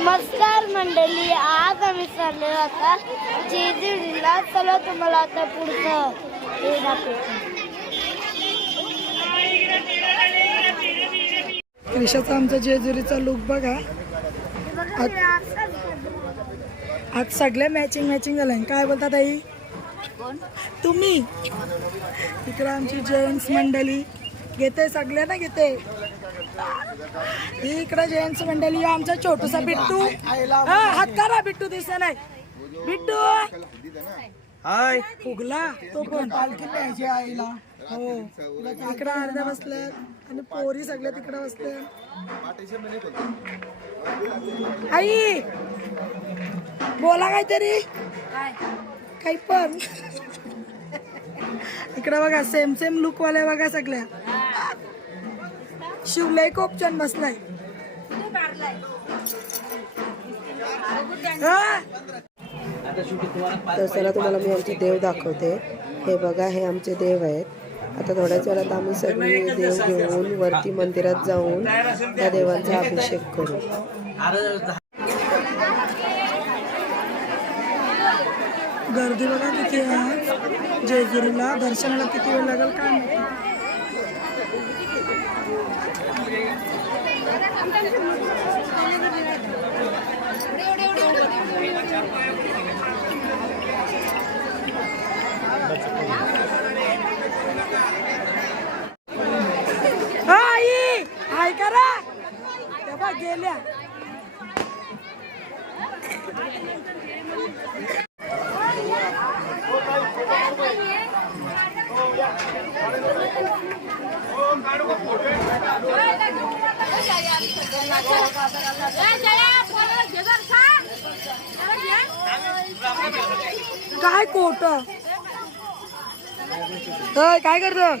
नमस्कार मंडळी आज आम्ही चाललो आता जेजुरीला. चला तुम्हाला आता पुढचं हे दाखवतो. क्रिशाचा आमचा जेजुरीचा लुक बघा. आज सगळे मॅचिंग मॅचिंग झालंय. काय बोलतात आई तुम्ही. इकडं आमची जेंट्स मंडळी. घेते सगळे ना घेते. ही इकडं जेंट्स मंडळी आमचा छोटूसा बिट्टू. हा हात करा बिट्टू दिसत नाही. बिट्टू! हाय. फुगला. तो पण. पालखी न्यायची आईला. हो. इकडं अर्ध्या बसल्यात आणि पोरी सगळ्या तिकडे बसल्या. आई! बोला काहीतरी. काही पण. इकडे बघा सेम सेम लुक वाले बघा सगळ्या. शिवला एक ऑप्शन बसलाय? तर चला तुम्हाला मी आमचे देव दाखवते. हे बघा हे आमचे देव आहेत. आता थोड्याच वेळात आम्ही सगळे देव घेऊन वरती मंदिरात जाऊन त्या देवांचा अभिषेक करू. गर्दी बघा किती आहे. आज दर्शनाला किती वेळ लागेल काय माहिती हा, आई हाय करा तेव्हा गेल्या. हो, काय कोट? काय करत?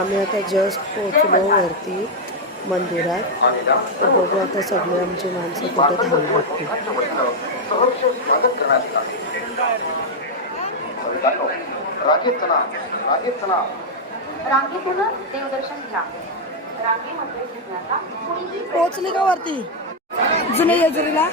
आम्ही आता जस्ट पोचलो वरती मंदिरात. तर बघू आता सगळे आमची माणसं कुठे थांबतात ते. रांगेतूनच देवदर्शन घ्या. रांगेमध्ये घेण्याचा कुणीही पोचली का वरती? जुने जेजुरीला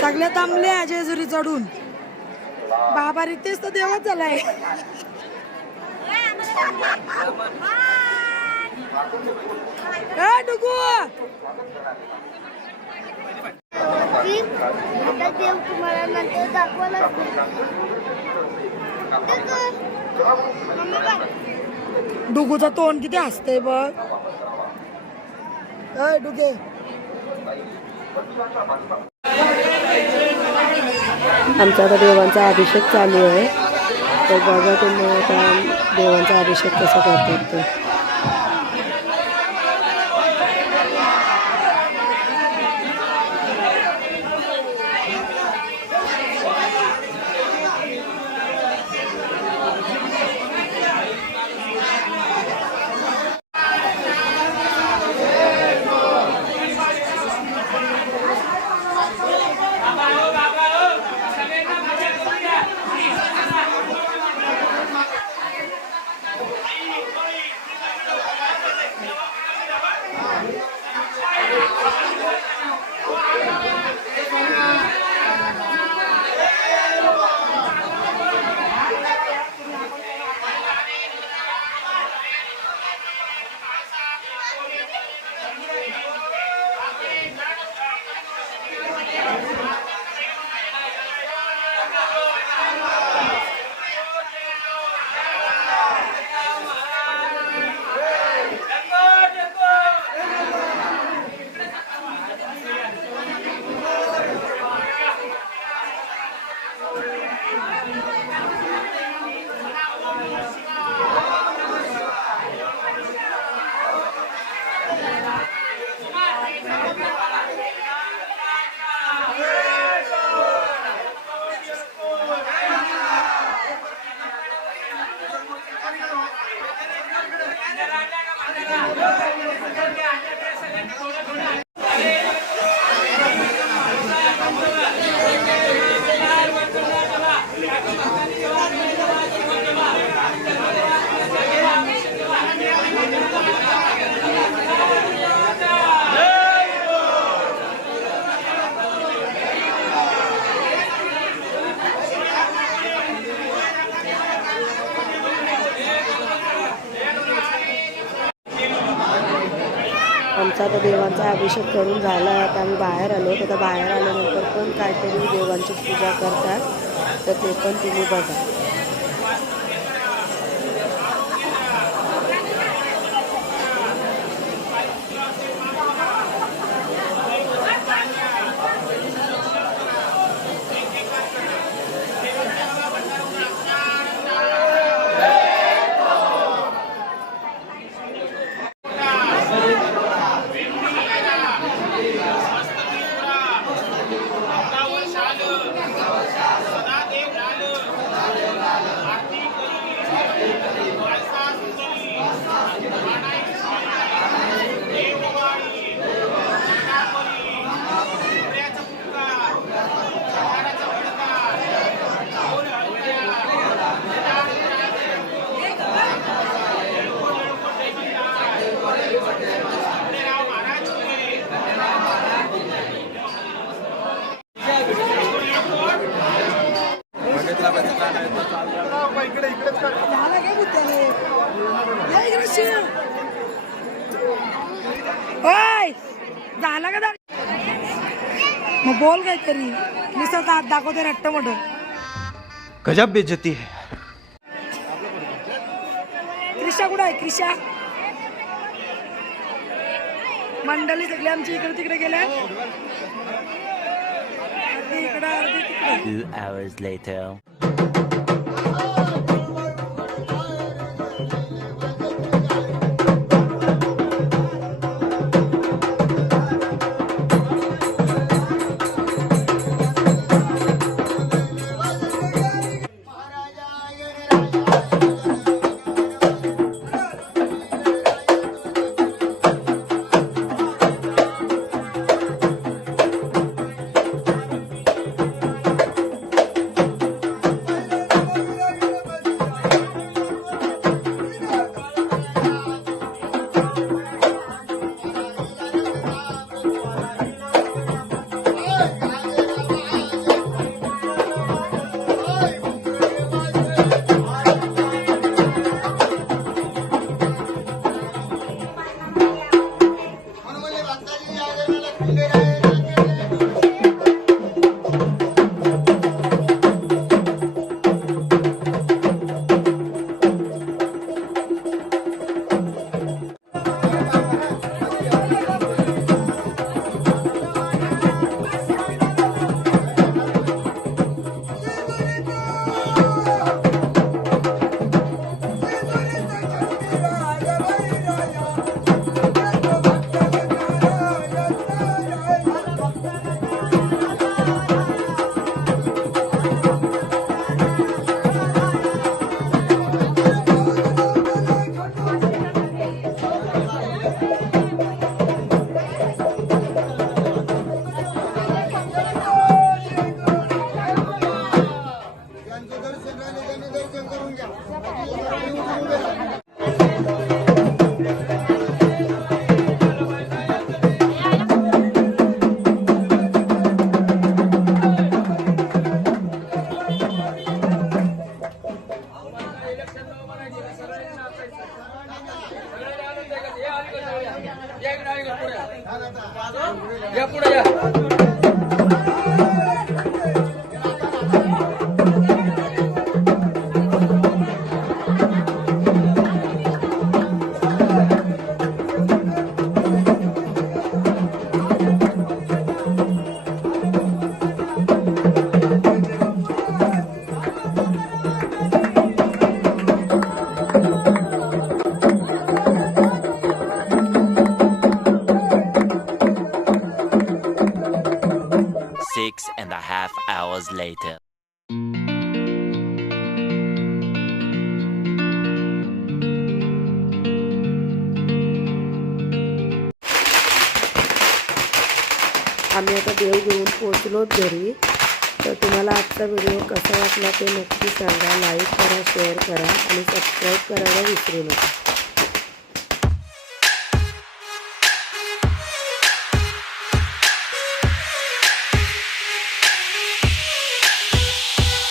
सगळ्या थांबल्या जेजुरी चढून. बाबा रितेश तर देवच झालाय. ए, देव तुम्हाला नंतर दाखवायला डुगूचं तोंड किती असतंय बघ. ए, डुगे. आमचा आता देवांचा अभिषेक चालू आहे. तर बघा तुम्ही आता देवांचा अभिषेक कसा करतात ते. अभिषेक करून झाला आता आम्ही बाहेर आलो तर बाहेर आल्यानंतर पण काहीतरी देवांची पूजा करतात. तर ते पण तुम्ही बघा. झाला काय का दार- मग बोल काहीतरी. नुसतं दात दाखवते रट्ट मोठं. गजब बेइज्जती है। क्रिशा कुठं आहे? क्रिशा? मंडळी सगळी आमची इकडे तिकडे गेल्या? अर्धी इकडं अर्धी तिकडे. Two hours later. hours later. आम्ही आता देव घेऊन पोचलो घरी. तर तुम्हाला आजचा व्हिडिओ कसा वाटला ते नक्की सांगा. लाईक करा शेअर करा आणि सबस्क्राईब करायला विसरू नका.